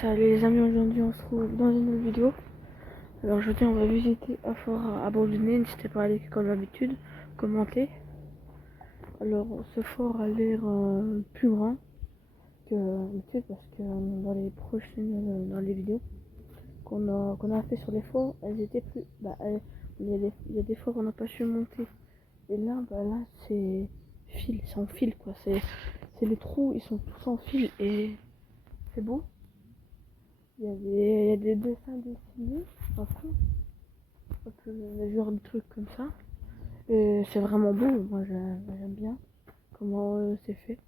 Salut les amis, aujourd'hui on se retrouve dans une nouvelle vidéo. Alors aujourd'hui on va visiter un fort abandonné, n'hésitez pas à aller comme d'habitude, commenter. Alors ce fort a l'air plus grand que d'habitude parce que dans les prochaines dans les vidéos qu'on a fait sur les forts, elles étaient plus... il y a des forts qu'on n'a pas su monter. Et là, c'est fil, c'est en fil quoi, c'est les trous, ils sont tous en fil et c'est beau. Il y a des dessins dessinés, un peu le genre de trucs comme ça. Et c'est vraiment beau, moi j'aime bien comment c'est fait.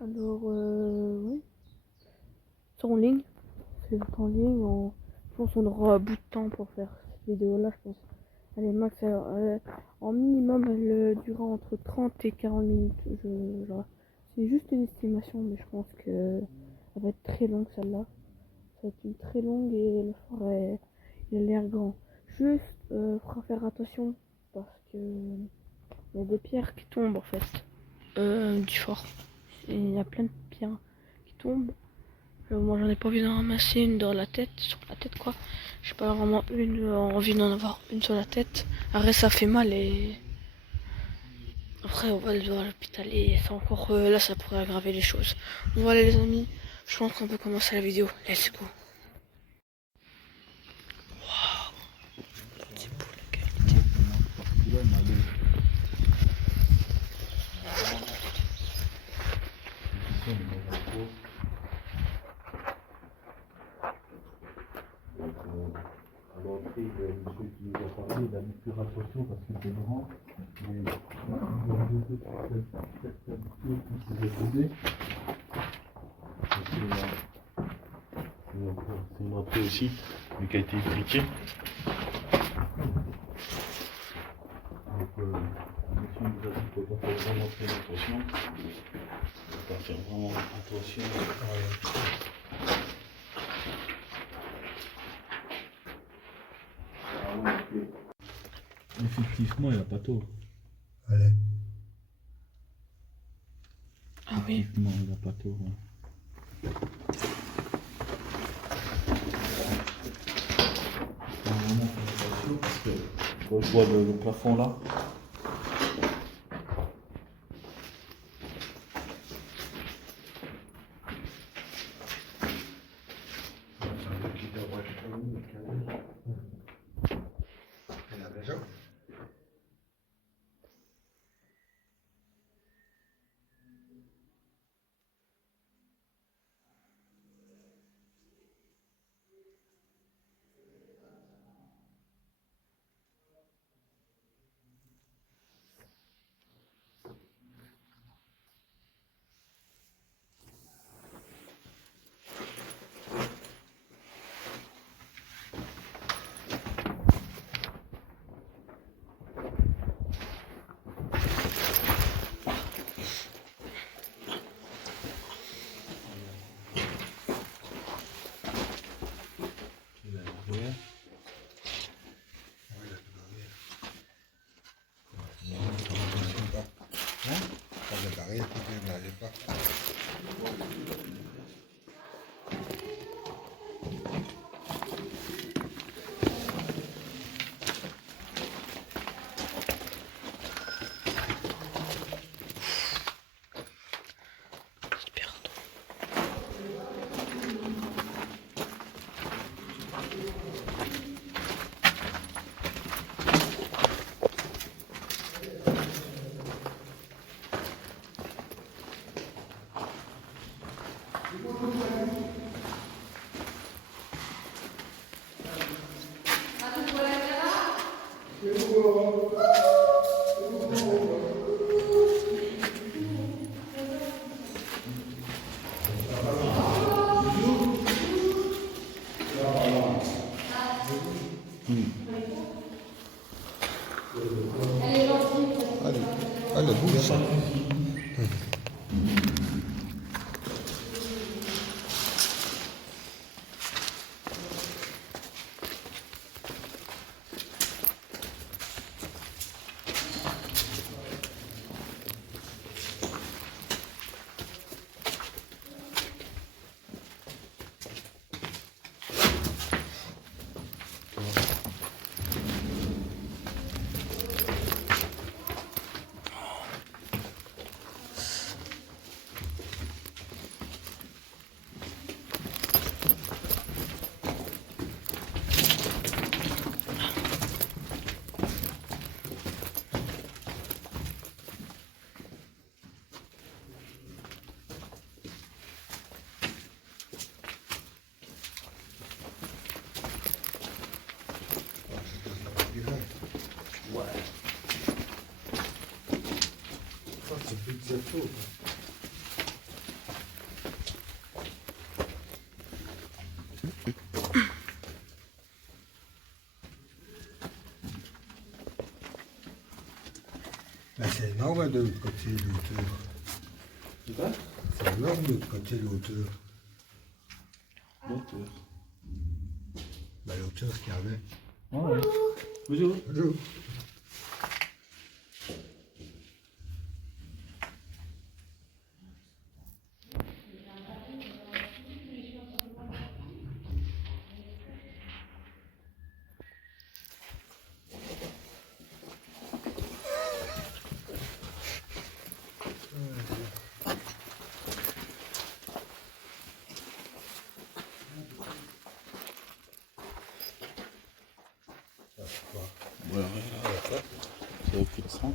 Alors, oui, c'est en ligne, c'est en ligne. Je pense qu'on aura un bout de temps pour faire cette vidéo-là, je pense. Allez, max, en minimum, elle durera entre 30 et 40 minutes. C'est juste une estimation, mais je pense que elle va être très longue celle-là. Ça va être une très longue et le fort il a l'air grand. Juste, faut faire attention parce que il y a des pierres qui tombent en fait du fort. Et il y a plein de pierres qui tombent. Alors, moi j'en ai pas envie d'en ramasser une dans la tête, sur la tête quoi. J'ai pas vraiment envie d'en avoir une sur la tête. Après ça fait mal et après on va le voir à l'hôpital et c'est encore là ça pourrait aggraver les choses. Voilà les amis, je pense qu'on peut commencer la vidéo. Let's go. À l'entrée, le monsieur qui nous a parlé, il a dit faire attention parce que c'est grand. Mais il y a deux habitudes qui se déposaient. C'est une entrée aussi, mais qui a été étriquée. Donc, le monsieur nous a dit qu'il faut faire vraiment très attention. Il faut pas faire vraiment attention. Effectivement, il n'y a pas tort. Allez. Ah oui. Effectivement, il n'y a pas tort. Ouais. Il faut vraiment faire attention parce que quand je vois le plafond là. Allez, bouge. de choses. Ben, c'est énorme de l'autre côté de l'auteur. C'est quoi? C'est énorme de l'autre côté de l'auteur. L'auteur. Ben, l'auteur qu'il y avait. Ouais. Bonjour. Bonjour. Ouais, c'est au cul de 5.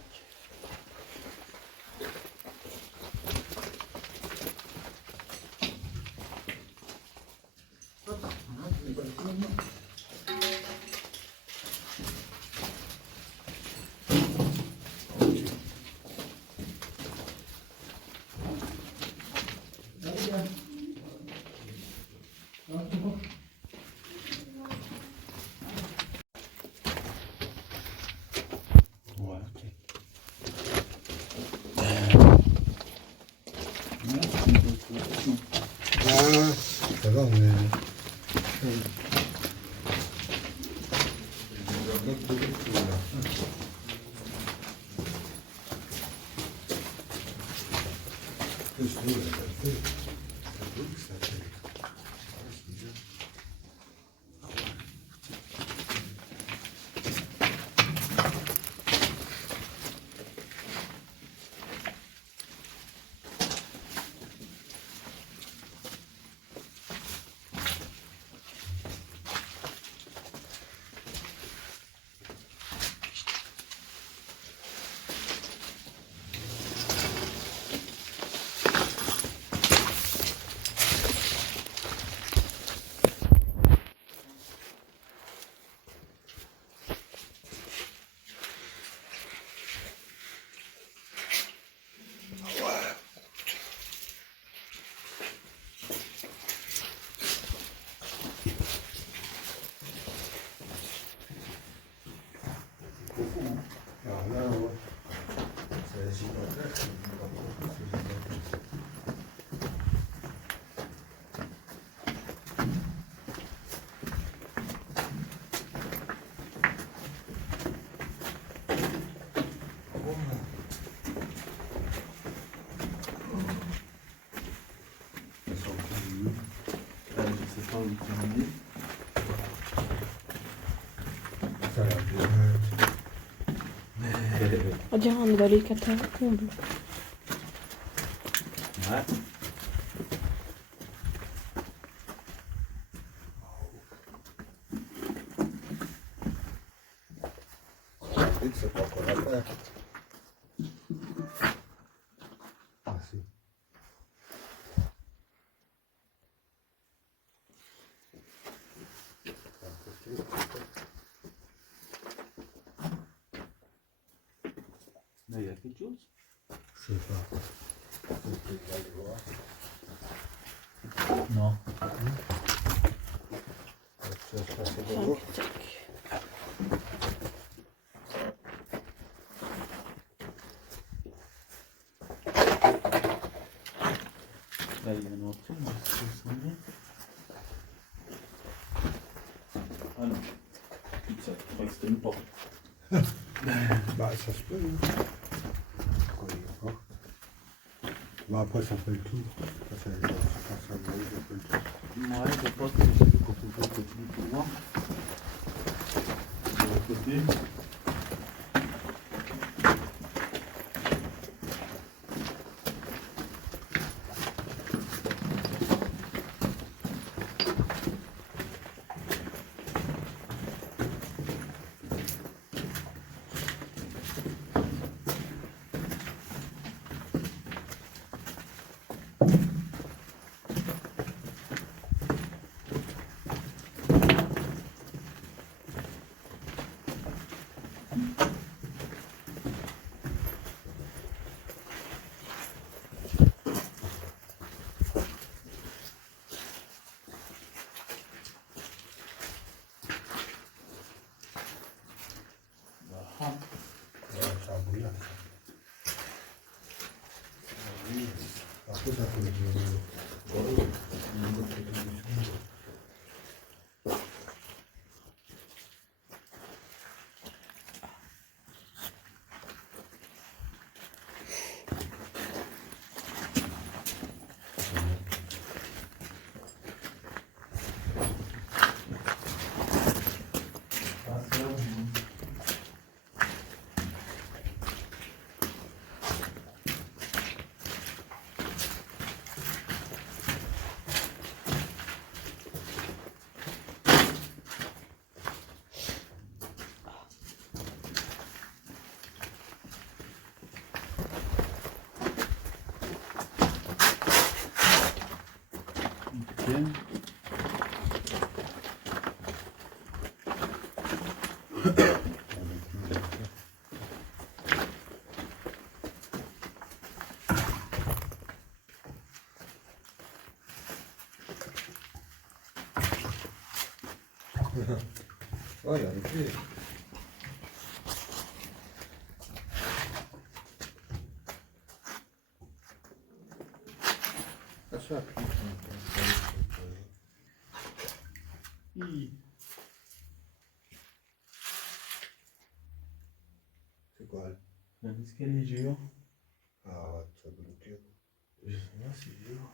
Ouais, ok. Ah, ça va, on est. Alors là, ouais. C'est la gigantesque, c'est gigantesque. Elles sont plus Je sais pas où il est emmené. ça la bien. On dirait on est dans les catacombes. Ouais. C'est pas encore à faire. Ah si. Là, il y a quelque chose. Je sais pas. Non. Ça se passe d'abord. Tac, tac. Là, il y a un entrée, mais c'est sonné. Ah non. Ça, je crois que c'était une porte. Bah ça se peut. Hein. Quand il est fort. Bah après ça fait le tour. Ça fait ça fait le tour. Ouais, je pense que j'ai vu qu'on pouvait continuer plus loin. De l'autre côté. Ça bouillard. Après, ça peut durer. Voilà, ok. Ça. C'est quoi? Un escalier géant. Ah ouais, ça bloqué. Je sais pas si c'est géant.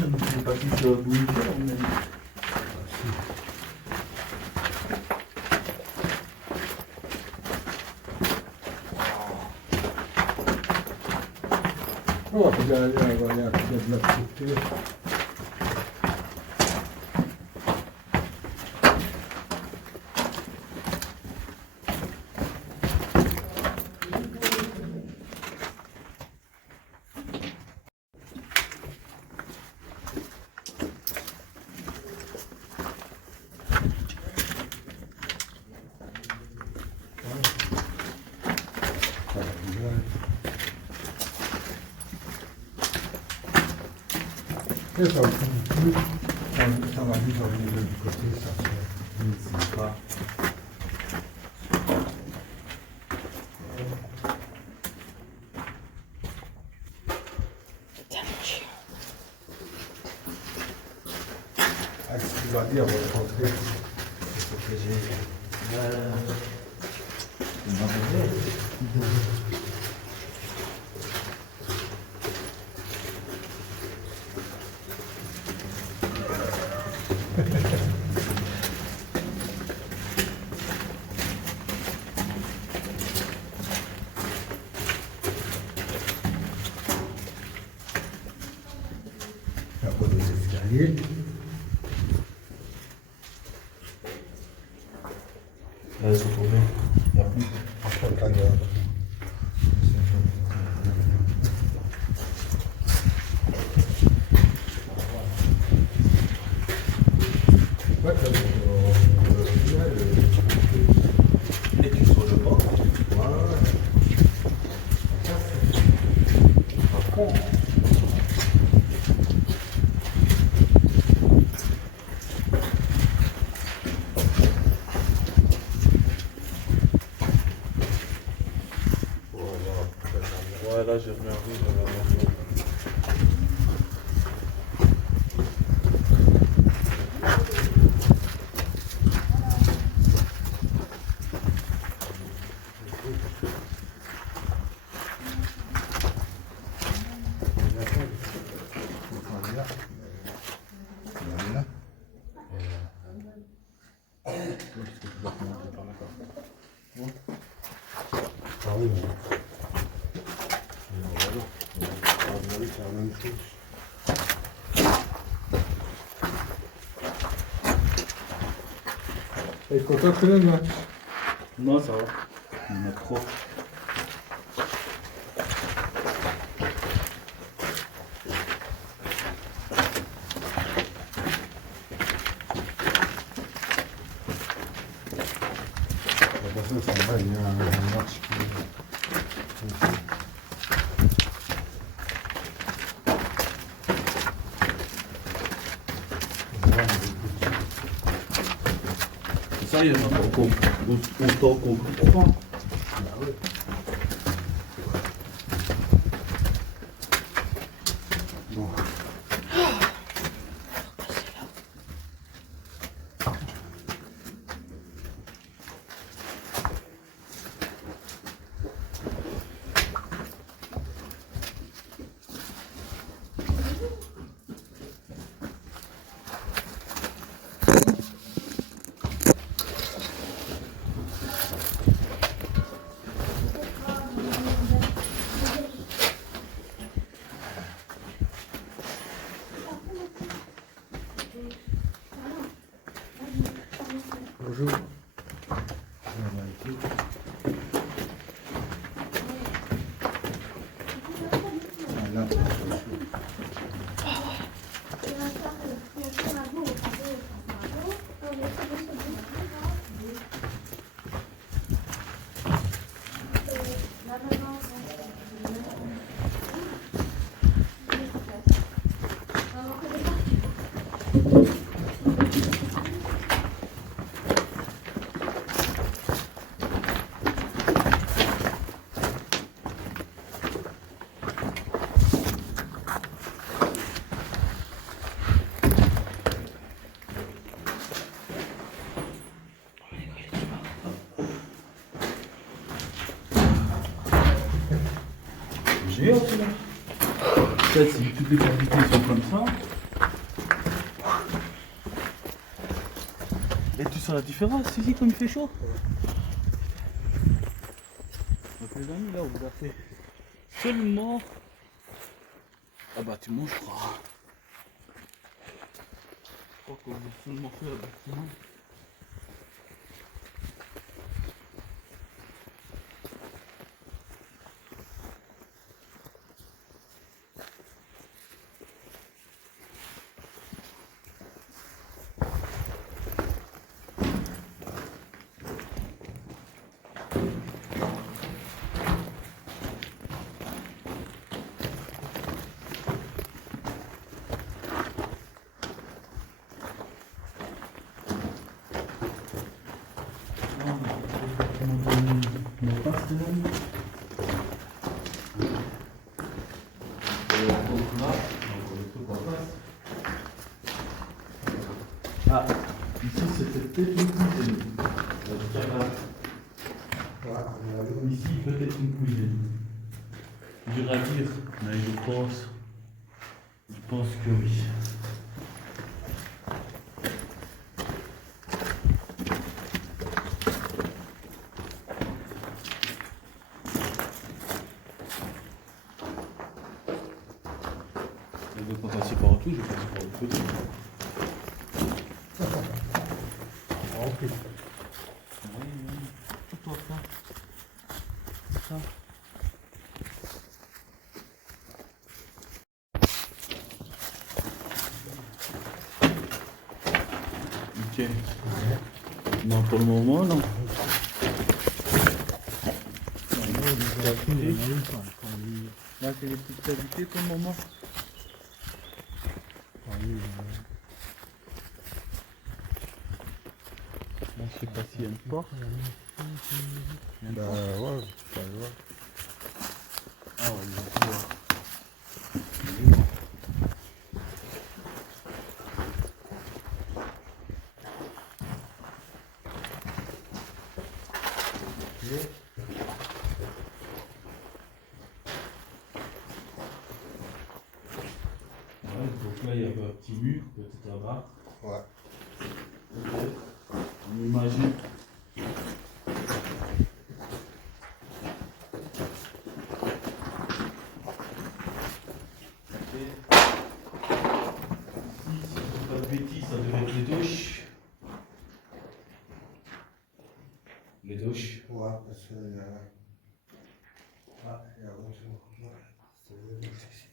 Je sais pas si ça va bouger, mais... Oh, regarde, il y a de la structure. Et ça va plus, ça va vite revenir du côté, ça se ne sait pas. Ah, ce qu'il va dire, votre rentrée, c'est ce que j'ai. La porte des escaliers. Là, ils sont tombés. Il n'y a plus. Après, quand il y a un truc. Ouais, Et tu sur le banc. Ouais, là, j'ai regardé, Ah oui, c'est la même chose. Et content que le match? Non, ça va. Il y en a trop. De toute façon, ça va, il y a un match qui... Ça, il y en a autant qu'on comprend. Bah ouais. Bon. Bonjour. Voilà. Géant, celui-là. Peut-être si toutes les cavités sont comme ça. Et tu sens la différence ici comme il fait chaud. Donc les amis, là on vous a fait seulement un bâtiment, je crois. Je crois qu'on a seulement fait un bâtiment. Ah, ici c'était peut-être une cuisine. Ici peut-être une cuisine. Dur à dire, mais je pense que oui. Je ne vais pas passer par tout, je vais passer par le côté. Ok. Toi, ça. Ok. Non, pour le moment, non. Là, c'est les petites cavités pour le moment. Là, je sais pas s'il y a une porte. Bah ouais, tu vas le voir. Ah ouais, il va voir. Ouais, donc là, il y avait un petit mur, peut-être à bas. Ouais. Ok. On imagine. Ok. Ici, si je dis pas de bêtises, ça devait être les douches. Les douches. Ouais, parce que il y a... Ah, il y a autre chose. Ouais, c'est les douches ici.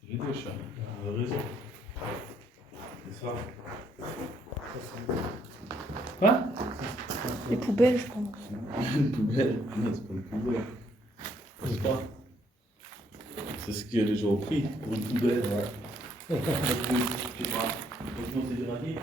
C'est les douches, hein. Vous avez raison. C'est ça. Ça, c'est... Quoi? Les poubelles, je pense. Une poubelle. Non, c'est pas une poubelle. sais pas. C'est ce que les gens ont pris pour une poubelle. Ouais. Parce que, je sais pas, franchement, c'est dur à dire.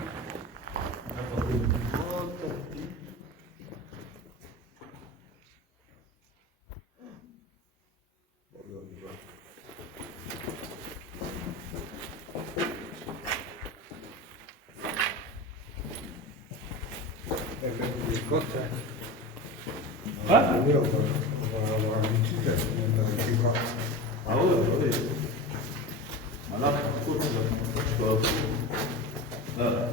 Les côtes, hein. Ah Oui, on va avoir l'habitude à se mettre dans les côtes. Ah ouais. Voilà, par contre, je peux avoir. Là,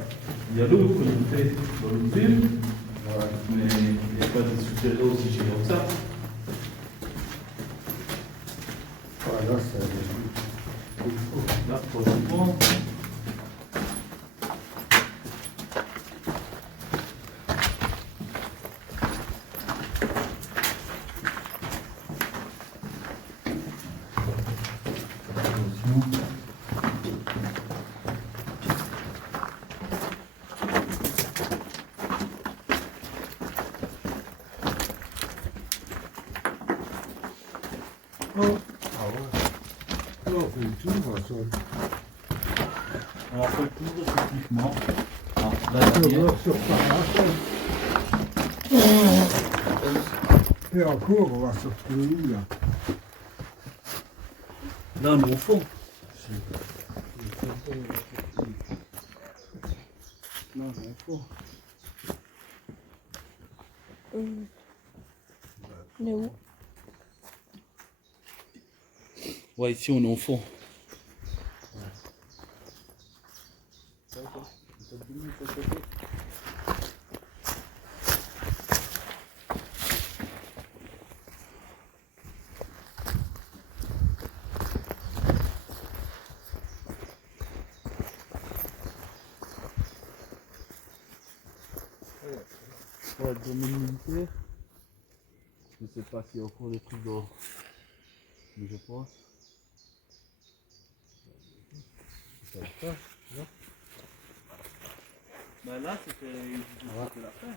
il y a l'eau que l'on fait dans l'usine, Ouais. mais il n'y a pas de souterrain aussi géant que ça. Voilà, c'est Là, franchement. Ah ouais. Non, on fait le tour, de toute façon. On a fait le tour, effectivement. Ah, là, On il y a va sur Et encore, on va se retrouver où, là? là, on est au fond. Non, mais il faut. On est où? Ouais, ici, on est au fond. Ouais, domaine militaire. Je sais pas s'il y a encore des trucs dans. Mais je pense. Ça va faire, non? Bah là, c'était la fin.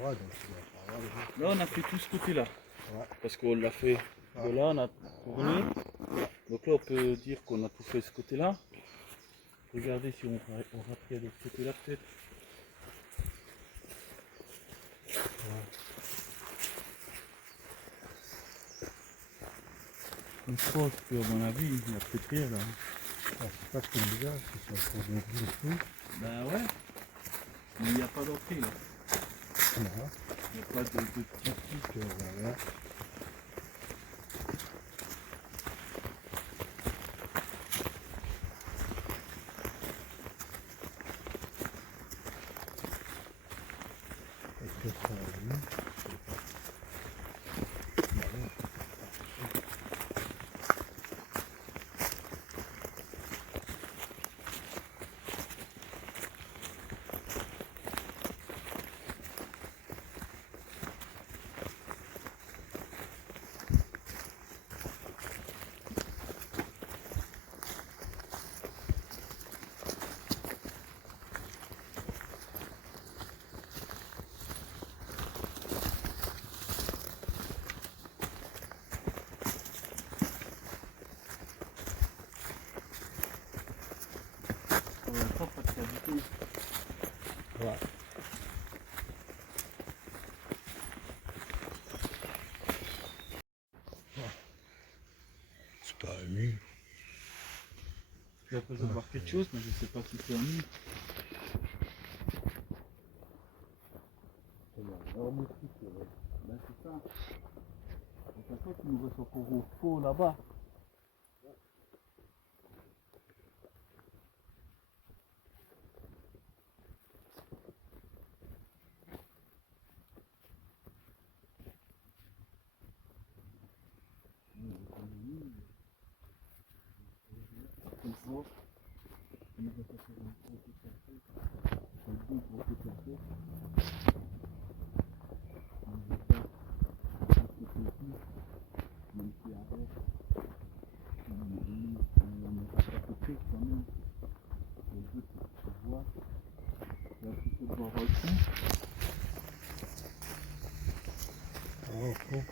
Ouais, donc tu vas pas avoir Là, on a fait tout ce côté-là. Ouais. Parce qu'on l'a fait de là, on a tourné. Donc là, on peut dire qu'on a tout fait de ce côté-là. Regardez si on rentrait de ce côté-là, peut-être. Je pense qu'à mon avis, il n'y a peut-être rien là. c'est pas comme bizarre, c'est sur le tout. Ben ouais. Mais il n'y a pas d'entrée là. Non. Il n'y a pas de petit truc. Voilà. Est-ce que ça va bien? Ouais. C'est pas un mur. Je vais voir quelque chose, mais je ne sais pas si c'est un mur. Ben c'est ça. De toute façon, tu nous restes encore au fond là-bas. Ah, ok.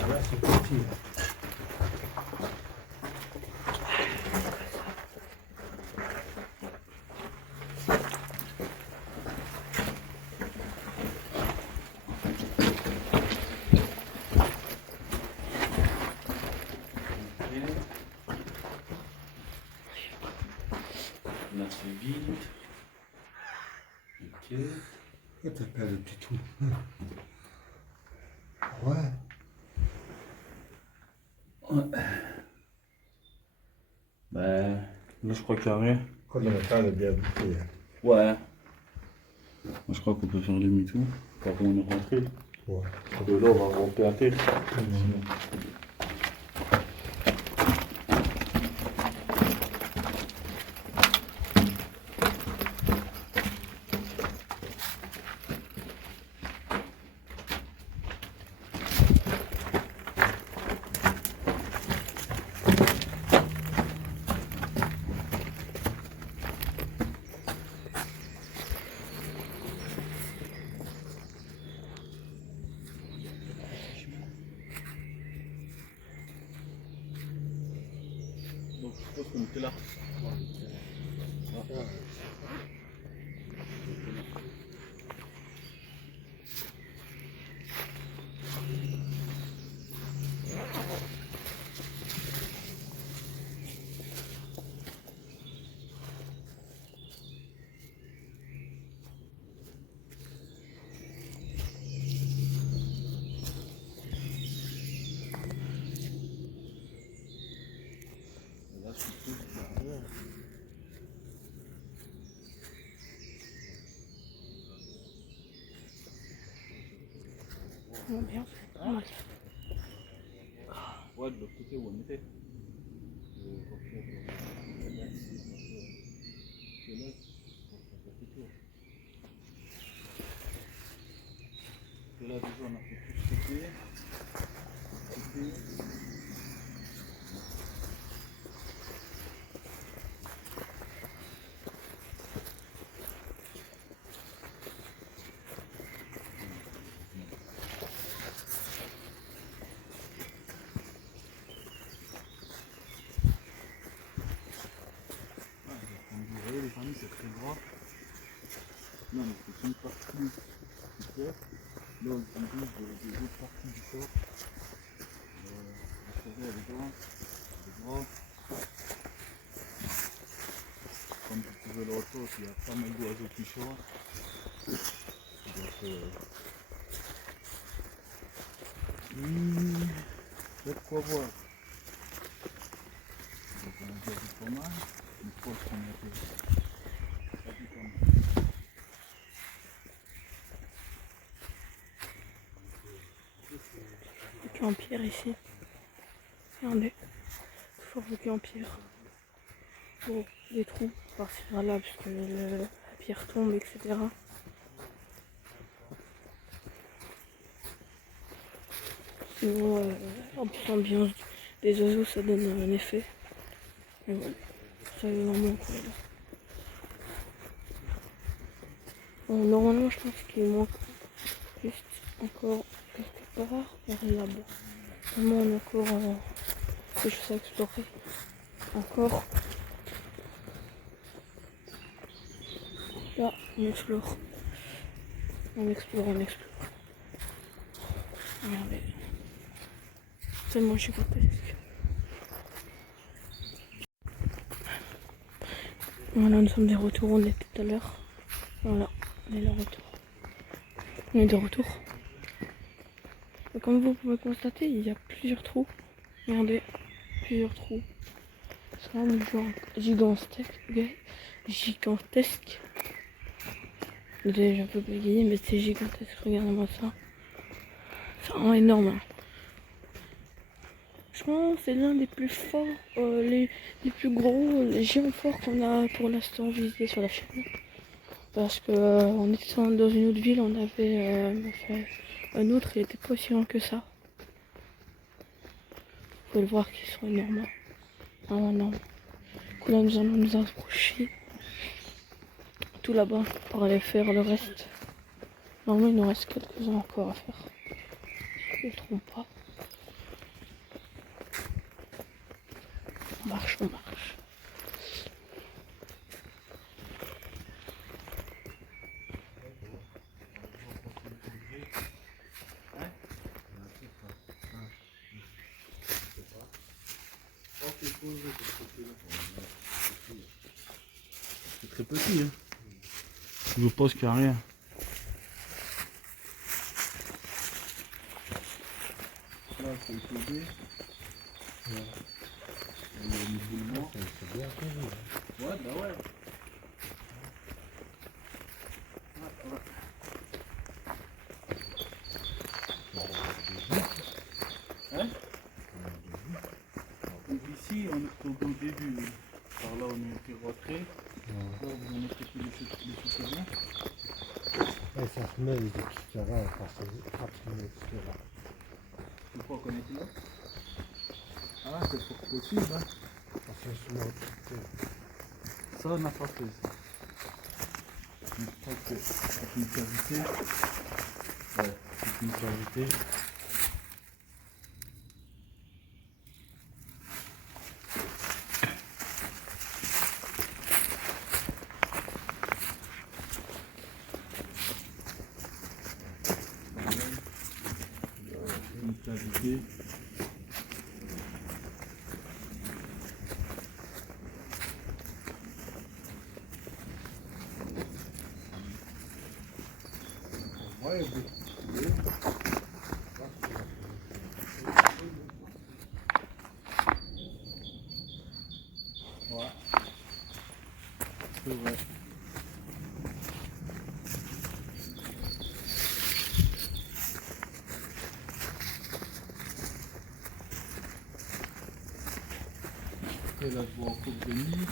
Ah là, c'est petit. Là. Là c'est vide. Ok. Pourquoi t'as pas le petit trou? Ouais. Ouais. Ben, là je crois qu'il n'y a rien. Quand on a pas de bien bouclé. Ouais. Moi je crois qu'on peut faire demi-tour. Quand on est rentré. Ouais. De là on va replanter. Donc je suppose qu'on était là. Là je suppose qu'il y a rien. L'ambiance est pas mal. Ouais, de l'autre côté où on était. Là déjà on a fait tout ce côté. Vous voyez les familles c'est très gras. Non mais c'est une partie du corps. Là on utilise des autres parties du corps. La forêt elle est grande, elle est grande. Comme vous pouvez le entendre, il y a pas mal d'oiseaux qui chantent. Donc il y a de quoi voir. Donc on a déjà vu pas mal. Je pense qu'on a vu pas mal. Bloqué en pierre ici. Regardez. Toujours bloqué en pierre. Bon, des trous par-ci par-là parce que la pierre tombe, etc. Sinon, en plus l'ambiance des oiseaux ça donne un effet. Mais bon, ça vraiment quoi là. Bon, normalement je pense qu'il manque juste encore quelque part par là-bas. Vraiment on a encore quelque chose à explorer. Encore. Là, on explore. On explore, on explore. Regardez. Tellement gigantesque. Voilà, nous sommes de retour, on était tout à l'heure. Voilà, on est de retour. On est de retour. Et comme vous pouvez constater, il y a plusieurs trous. Regardez, plusieurs trous. C'est vraiment gigantesque. Gigantesque. Désolé, j'ai un peu bégayé, mais c'est gigantesque. Regardez-moi ça. C'est vraiment énorme. Hein. Franchement, c'est l'un des plus forts, les plus gros, les géants forts qu'on a pour l'instant visité sur la chaîne. Parce que on était dans une autre ville, on avait fait un autre, il était pas aussi grand que ça. Vous pouvez le voir qu'ils sont énormes. Vraiment énormes. coup là nous allons nous approcher tout là-bas pour aller faire le reste. Normalement il nous reste quelques-uns encore à faire. Si je ne me trompe pas. On marche, on marche. C'est très petit, hein. Je pense qu'il n'y a rien. Là, c'est le côté. Il y a une boule. C'est bien connu. Ouais, bah ouais. Hein? Donc ici, on est au début. Par là, on était rentré. Là, vous en êtes pris les souterrains. Et ça se met les souterrains, parce que après les souterrains. Tu crois qu'on était là? Ah, c'est fort possible, hein. Parce que c'est notre Ça, on n'a pas fait ça. Mais je crois que c'est une cavité. Ouais, c'est une cavité. Une cavité. Ouais, Ouais. C'est vrai. Après, là, je vois encore des nids.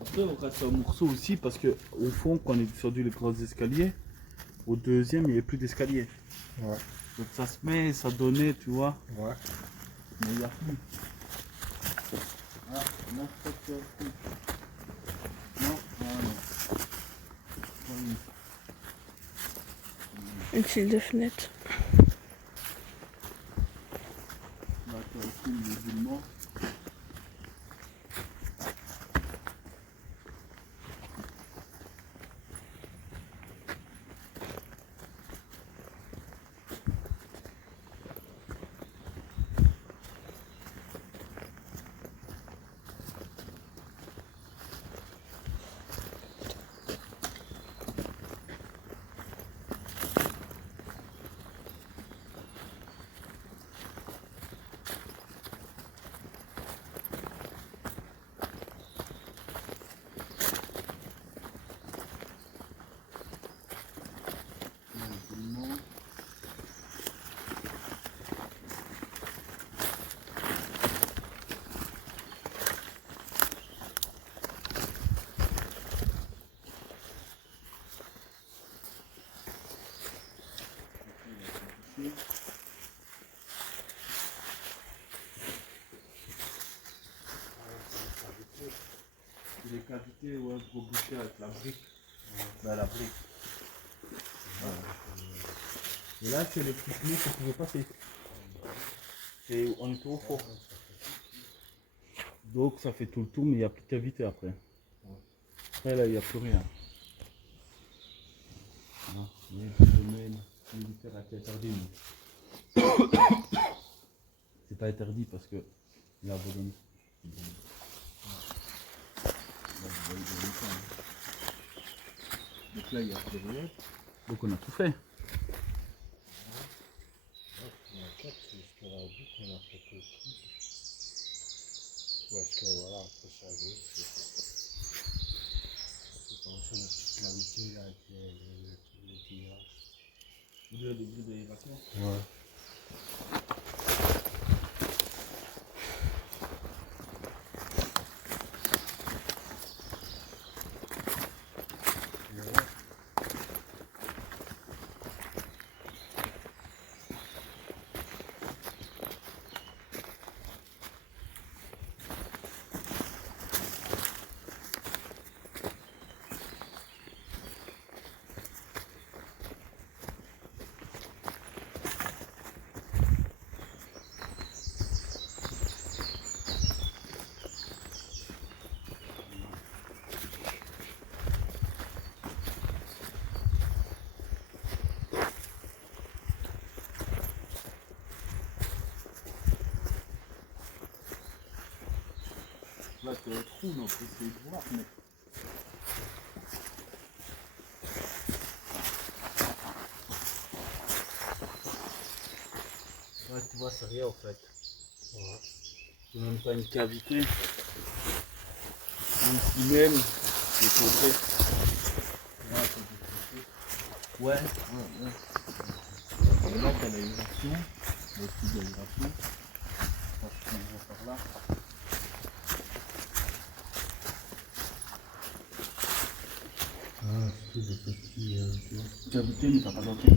Après, on reste un morceau aussi parce que au fond, quand on est descendu les grands escaliers, au deuxième, il n'y avait plus d'escalier. Ouais. Donc ça se met, ça donnait, tu vois. Ouais. Mais il n'y a plus. Ah, non, je crois qu'il y a plus. Non, ah non. Oui. Une file de fenêtre. Là, tu as aussi les éléments. Les cavités, ouais, gros boucher avec la brique. Ben, la brique. Et là, c'est les petits clés qu'on pouvait passer. Et on était au fond. Donc ça fait tout le tour, mais il n'y a plus de cavité après. Après, là, il n'y a plus rien. Ah, oui, le domaine militaire a été interdit. Mais... c'est pas interdit parce que il a abandonné. Donc là, il y a plus rien. Donc on a tout fait. C'est ce qu'elle a dit qu'on a fait tout. Ou est-ce que voilà, après ça arrive, c'est comme ça la petite cavité là avec les tirages. Le début de l'évacuation. Ouais. Là, c'est le trou, donc on peut essayer de voir, mais... Ouais, tu vois, c'est rien en fait. Voilà. C'est même pas une cavité. Ici même, de côté. Là, c'est de côté. Ouais. Et là, t'as l'aération. Le petit d'aération. Ça, je prendrai par là. Ah, c'est des petits, tu vois. Cavité, mais t'as pas d'entrée.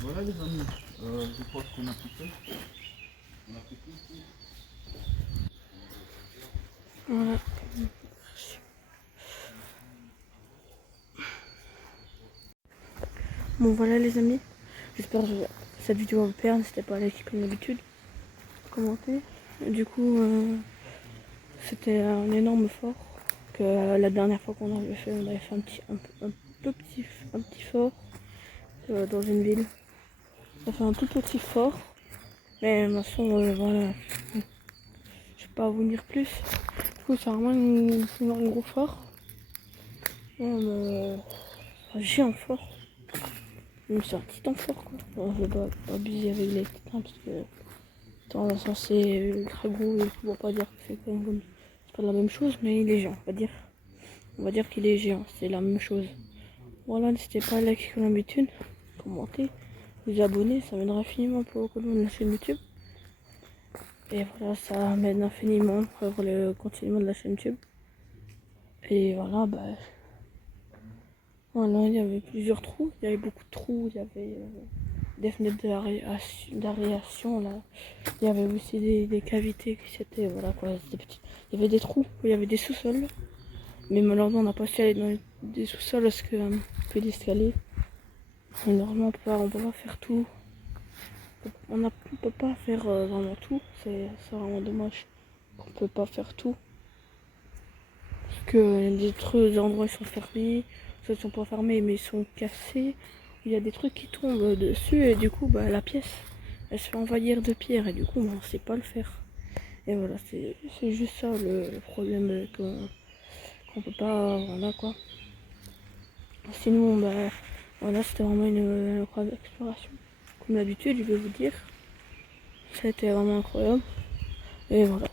Voilà les amis, je crois qu'on a tout fait. On a fait tout ici. Voilà. Bon voilà les amis, j'espère que cette vidéo va vous plaire, n'hésitez pas à liker comme d'habitude, commenter. Du coup, c'était un énorme fort que la dernière fois qu'on avait fait, on avait fait un petit fort dans une ville. On a fait un tout petit fort, mais de toute façon, voilà, je vais pas vous dire plus. Du coup, c'est vraiment un gros fort, un géant fort. Même c'est un titan fort quoi. On ne va pas abuser avec les titans parce que dans un sens c'est ultra gros et on va pas dire que c'est quand même c'est pas la même chose mais il est géant on va dire. On va dire qu'il est géant, c'est la même chose. Voilà, n'hésitez pas à liker comme d'habitude, commenter, vous abonner, ça m'aidera infiniment pour le continuement de la chaîne YouTube. Et voilà, ça m'aide infiniment pour le continuement de la chaîne YouTube. Et voilà, bah voilà, il y avait plusieurs trous, il y avait beaucoup de trous, il y avait des fenêtres d'aération là. Il y avait aussi des cavités qui s'étaient, voilà quoi, c'était petit. Il y avait des trous, il y avait des sous-sols. Mais malheureusement on n'a pas su aller dans des sous-sols parce que peu d'escalier. Et normalement on peut pas faire tout. On peut pas faire vraiment tout, c'est vraiment dommage. On peut pas faire tout. Parce que des endroits ils sont fermés, ceux sont pas fermés mais ils sont cassés. Il y a des trucs qui tombent dessus et du coup bah, la pièce elle se fait envahir de pierre et du coup bah, on sait pas le faire. Et voilà, c'est juste ça le problème qu'on peut pas, voilà quoi. Sinon bah voilà, c'était vraiment une incroyable exploration. Comme d'habitude je vais vous dire, ça a été vraiment incroyable. Et voilà,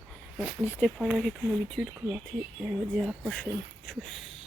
n'hésitez pas à liker comme d'habitude, commenter et on vous dit à la prochaine. Tchuss.